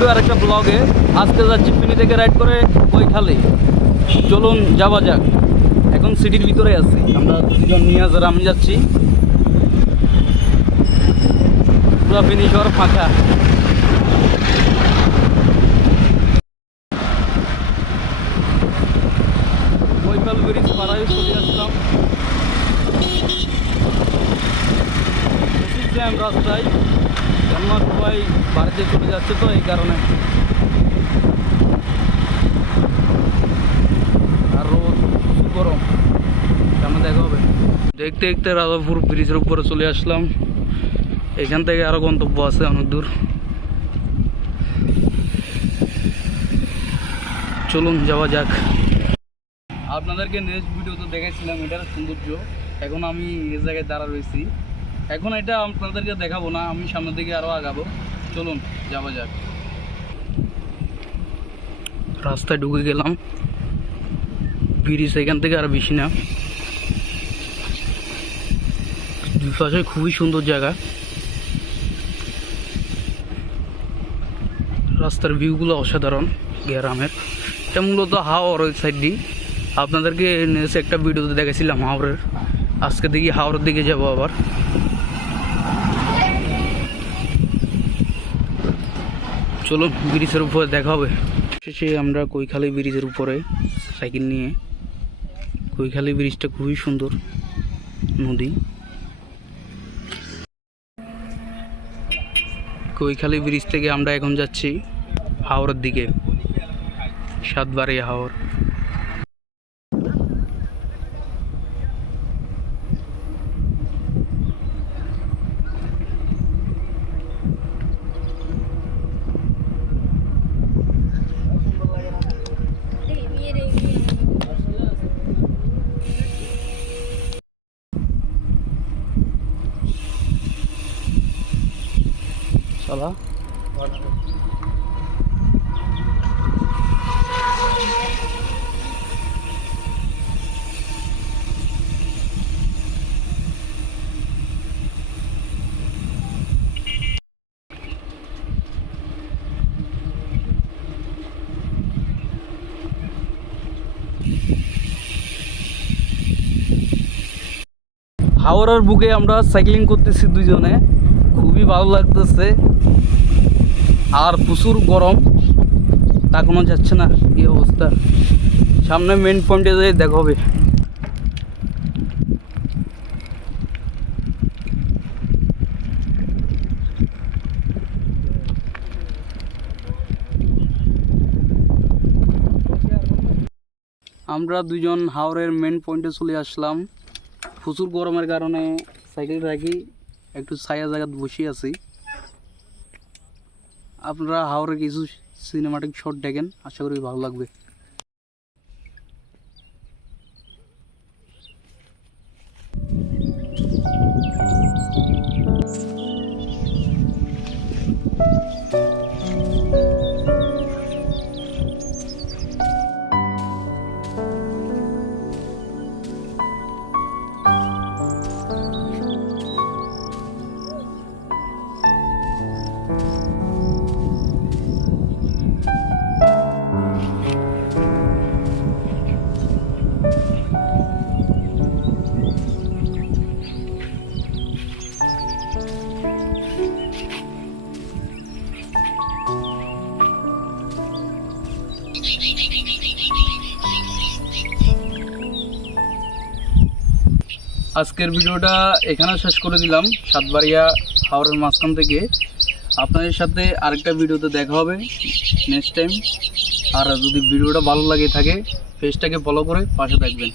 Two আরেকটা ব্লগে। আজকে যাচ্ছি ফেনী থেকে রাইড করে কৈখালী। চলুন যাওয়া যাক। এখন সিটির ভিতরে আছি আমরা দুজন, নিয়াজ আর আমি যাচ্ছি। পুরো ফেনী শহর ফাঁকা। কৈখালী ব্রিজ পাড়ায় চলে আসলাম। জ্যাম রাস্তায়, কেননা সবাই বাড়িতে চলে যাচ্ছে, তো এই কারণে। আর রোদ প্রচুর গরম, সামনে দেখা হবে। দেখতে দেখতে রাজাপুর ব্রিজের উপরে চলে আসলাম। এখান থেকে আরো গন্তব্য আছে অনেক দূর। চলুন যাওয়া যাক। আপনাদেরকে নেক্সট ভিডিওতে দেখাইছিলাম এটার সৌন্দর্য। এখন আমি এই জায়গায় দাঁড়া রয়েছি। এখন এটা আপনাদেরকে দেখাবো না, আমি সামনের দিকে আরো আগাবো। চলুন যাওয়া যাক। রাস্তায় ঢুকে গেলাম। ব্রিজ এখান থেকে আর বেশি না, দুই পাশে খুবই সুন্দর জায়গা। রাস্তার ভিউগুলো অসাধারণ গ্রামের। এটা মূলত হাওড় ওই সাইড দিয়ে। আপনাদেরকে একটা ভিডিওতে দেখেছিলাম হাওড়ের। আজকে দেখি হাওড়ের দিকে যাবো আবার। চলুন ব্রিজের উপরে দেখা হবে। শেষে আমরা কৈখালী ব্রিজের উপরে সাইকেল নিয়ে। কৈখালী ব্রিজটা খুবই সুন্দর নদী। কৈখালী ব্রিজ থেকে আমরা এখন যাচ্ছি হাওড়ের দিকে, সাতবাড়িয়া হাওড়। চলা হাওড়ার বুকে আমরা সাইক্লিং করতেছি দুজনে, খুবই ভালো লাগতেছে। আর প্রচুর গরম, তাকানো যাচ্ছে না কি অবস্থা। সামনে মেন পয়েন্টে যাই দেখা হবে। আমরা দুজন হাওড়ের মেন পয়েন্টে চলে আসলাম। প্রচুর গরমের কারণে সাইকেল রাখি একটু ছায়া জায়গায় বসে আছি। আপনারা হাওড়ের কিছু সিনেমাটিক শট দেখেন, আশা করি ভালো লাগবে। আজকের ভিডিওটা এখানে শেষ করে দিলাম, সাতবাড়িয়া হাওড়ের মাঝখান থেকে। আপনাদের সাথে আরেকটা ভিডিওতে দেখা হবে নেক্সট টাইম। আর যদি ভিডিওটা ভালো লাগে থাকে, পেজটাকে ফলো করে পাশে থাকবেন।